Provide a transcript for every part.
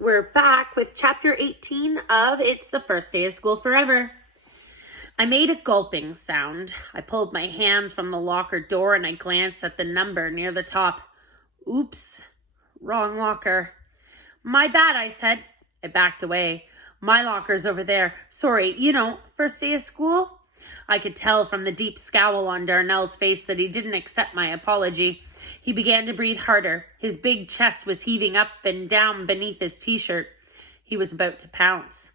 We're back with chapter 18 of It's the First Day of School Forever. I made a gulping sound. I pulled my hands from the locker door and I glanced at the number near the top. Oops, wrong locker. My bad, I said. I backed away. My locker's over there. Sorry, first day of school? I could tell from the deep scowl on Darnell's face that he didn't accept my apology. He began to breathe harder. His big chest was heaving up and down beneath his t-shirt. He was about to pounce.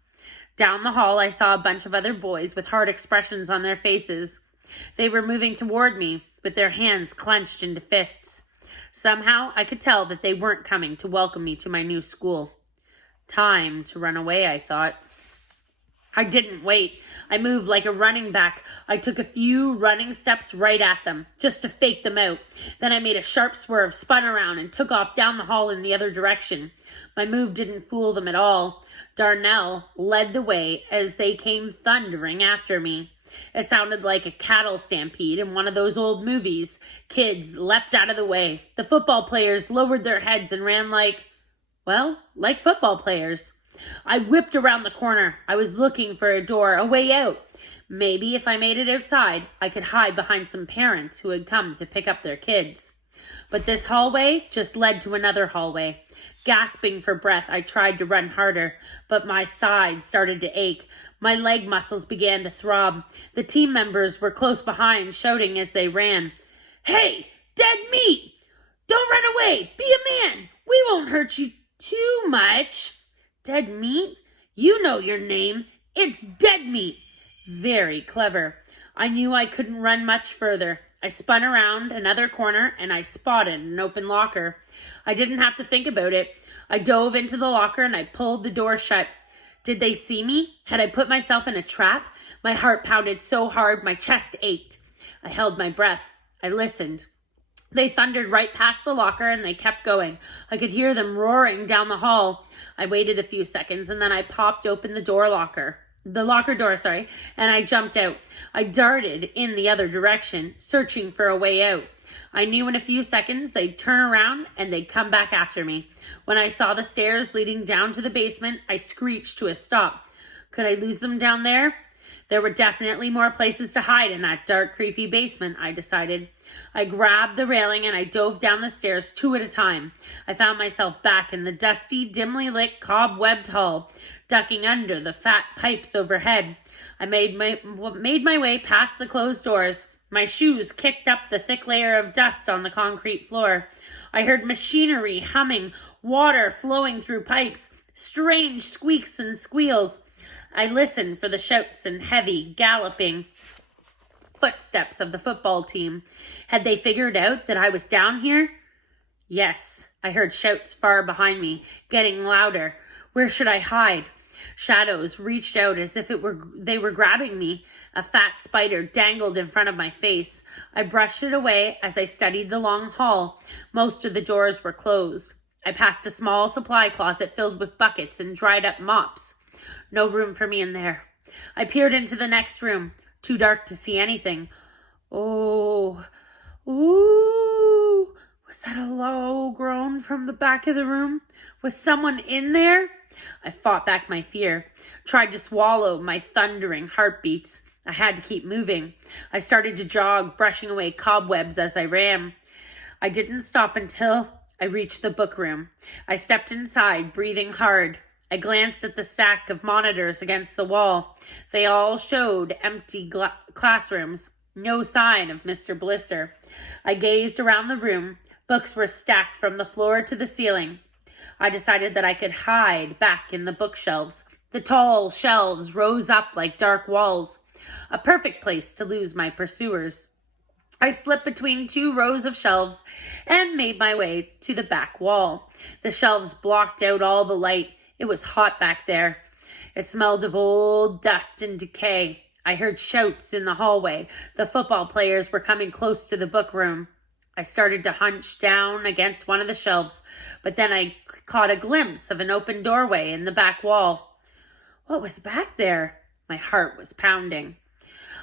Down the hall, I saw a bunch of other boys with hard expressions on their faces. They were moving toward me, with their hands clenched into fists. Somehow, I could tell that they weren't coming to welcome me to my new school. Time to run away, I thought. I didn't wait. I moved like a running back. I took a few running steps right at them, just to fake them out. Then I made a sharp swerve, spun around, and took off down the hall in the other direction. My move didn't fool them at all. Darnell led the way as they came thundering after me. It sounded like a cattle stampede in one of those old movies. Kids leapt out of the way. The football players lowered their heads and ran like football players. I whipped around the corner. I was looking for a door, a way out. Maybe if I made it outside, I could hide behind some parents who had come to pick up their kids. But this hallway just led to another hallway. Gasping for breath, I tried to run harder, but my side started to ache. My leg muscles began to throb. The team members were close behind, shouting as they ran. "Hey, dead meat! Don't run away! Be a man! We won't hurt you too much." Dead meat? You know your name. It's dead meat. Very clever. I knew I couldn't run much further. I spun around another corner and I spotted an open locker. I didn't have to think about it. I dove into the locker and I pulled the door shut. Did they see me? Had I put myself in a trap? My heart pounded so hard my chest ached. I held my breath. I listened. They thundered right past the locker and they kept going. I could hear them roaring down the hall. I waited a few seconds and then I popped open the locker door, and I jumped out. I darted in the other direction, searching for a way out. I knew in a few seconds they'd turn around and they'd come back after me. When I saw the stairs leading down to the basement, I screeched to a stop. Could I lose them down there? There were definitely more places to hide in that dark, creepy basement, I decided. I grabbed the railing and I dove down the stairs 2 at a time. I found myself back in the dusty, dimly lit, cobwebbed hall, ducking under the fat pipes overhead. I made my way past the closed doors. My shoes kicked up the thick layer of dust on the concrete floor. I heard machinery humming, water flowing through pipes, strange squeaks and squeals. I listened for the shouts and heavy, galloping footsteps of the football team. Had they figured out that I was down here? Yes, I heard shouts far behind me, getting louder. Where should I hide? Shadows reached out as if they were grabbing me. A fat spider dangled in front of my face. I brushed it away as I studied the long hall. Most of the doors were closed. I passed a small supply closet filled with buckets and dried up mops. No room for me in there. I peered into the next room, too dark to see anything. Oh, ooh, was that a low groan from the back of the room? Was someone in there? I fought back my fear, tried to swallow my thundering heartbeats. I had to keep moving. I started to jog, brushing away cobwebs as I ran. I didn't stop until I reached the book room. I stepped inside, breathing hard. I glanced at the stack of monitors against the wall. They all showed empty classrooms. No sign of Mr. Blister. I gazed around the room. Books were stacked from the floor to the ceiling. I decided that I could hide back in the bookshelves. The tall shelves rose up like dark walls. A perfect place to lose my pursuers. I slipped between 2 rows of shelves and made my way to the back wall. The shelves blocked out all the light. It was hot back there. It smelled of old dust and decay. I heard shouts in the hallway. The football players were coming close to the book room. I started to hunch down against one of the shelves, but then I caught a glimpse of an open doorway in the back wall. What was back there? My heart was pounding.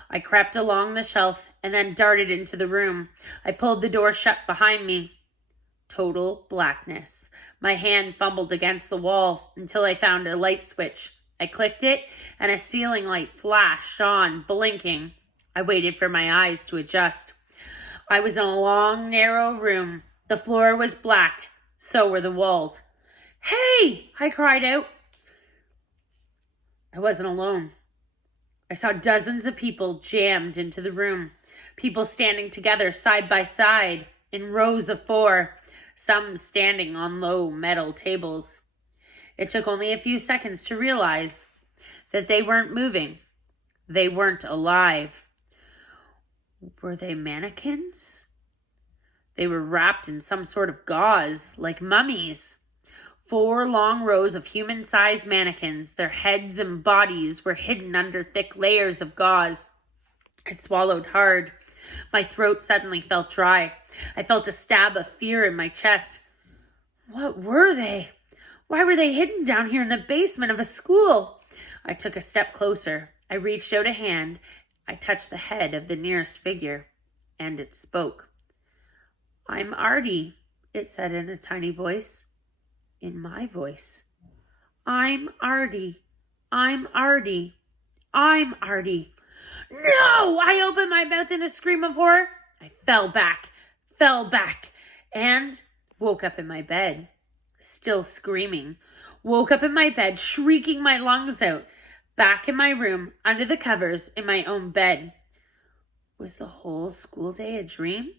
I crept along the shelf and then darted into the room. I pulled the door shut behind me. Total blackness. My hand fumbled against the wall until I found a light switch. I clicked it, and a ceiling light flashed on, blinking. I waited for my eyes to adjust. I was in a long, narrow room. The floor was black. So were the walls. "Hey!" I cried out. I wasn't alone. I saw dozens of people jammed into the room. People standing together side by side in rows of 4, some standing on low metal tables. It took only a few seconds to realize that they weren't moving. They weren't alive. Were they mannequins? They were wrapped in some sort of gauze, like mummies. 4 long rows of human-sized mannequins. Their heads and bodies were hidden under thick layers of gauze. I swallowed hard. My throat suddenly felt dry. I felt a stab of fear in my chest. What were they? Why were they hidden down here in the basement of a school? I took a step closer. I reached out a hand. I touched the head of the nearest figure, and it spoke. "I'm Artie," it said in a tiny voice. In my voice. "I'm Artie. I'm Artie. I'm Artie." No! I opened my mouth in a scream of horror. I fell back, and woke up in my bed, still screaming. Woke up in my bed, shrieking my lungs out, back in my room, under the covers, in my own bed. Was the whole school day a dream?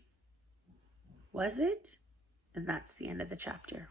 Was it? And that's the end of the chapter.